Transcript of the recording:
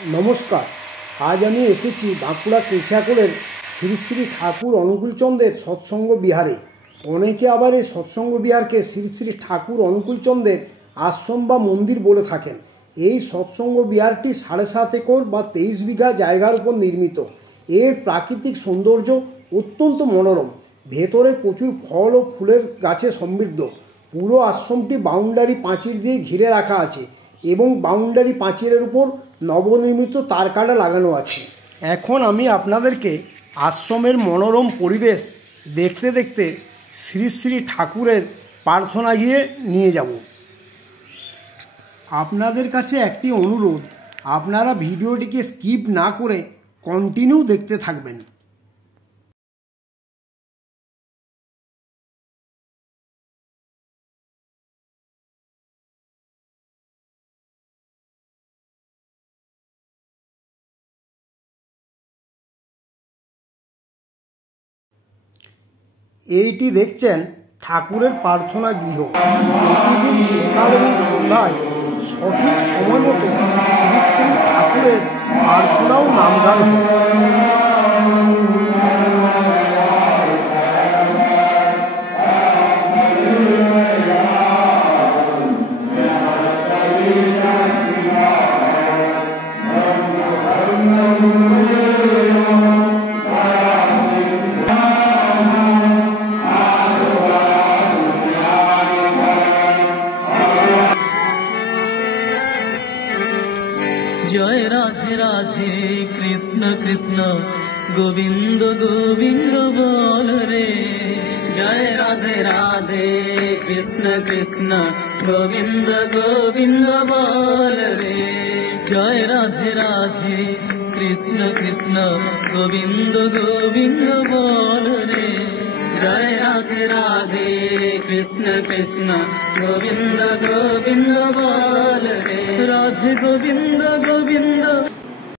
नमस्कार। आज आमी एसेছি बाँकुड़ा केशियाकोलेर श्री श्री ठाकुर अनुकूलचंद्रेर सत्संग बिहारे। अनेके आबार এই सत्संग बिहारके श्री श्री ठाकुर अनुकूलचंद्रेर आश्रम बा मंदिर बोले थाकेन। এই सत्संग बिहारटी 7.5 एकड़ बा 23 बिघा जायगार उपर निर्मित। एर प्राकृतिक सौंदर्य अत्यंत मनोरम। भेतरे प्रचुर फल और फुलेर गाছে समृद्ध। पुरो आश्रमटी बाउंडारी पाঁচির দিয়ে ঘিরে রাখা আছে এবং বাউন্ডারি পাঁচিরের উপর নবনির্মিত তারকাটা লাগানো আছে। এখন আমি আপনাদেরকে আশ্রমের মনোরম পরিবেশ দেখতে দেখতে শ্রী শ্রী ঠাকুরের প্রার্থনা গিয়ে নিয়ে যাব। আপনাদের কাছে একটি অনুরোধ, আপনারা ভিডিওটিকে স্কিপ না করে কন্টিনিউ দেখতে থাকবেন। এইটি দেখছেন ঠাকুরের প্রার্থনা গৃহ। প্রতিদিন সকাল এবং সন্ধ্যায় সঠিক সময় মতো শ্রী শ্রী ঠাকুরের প্রার্থনাও নামগান হয়। जय राधे राधे कृष्ण कृष्ण गोविंद गोविंद बोल रे। जय राधे राधे कृष्ण कृष्ण गोविंद गोविंद बोल रे। जय राधे राधे कृष्ण कृष्ण गोविंद गोविंद बोल रे। जय राधे राधे कृष्ण कृष्ण गोविंद गोविंद बोल रे। राधे गोविंद गोविंद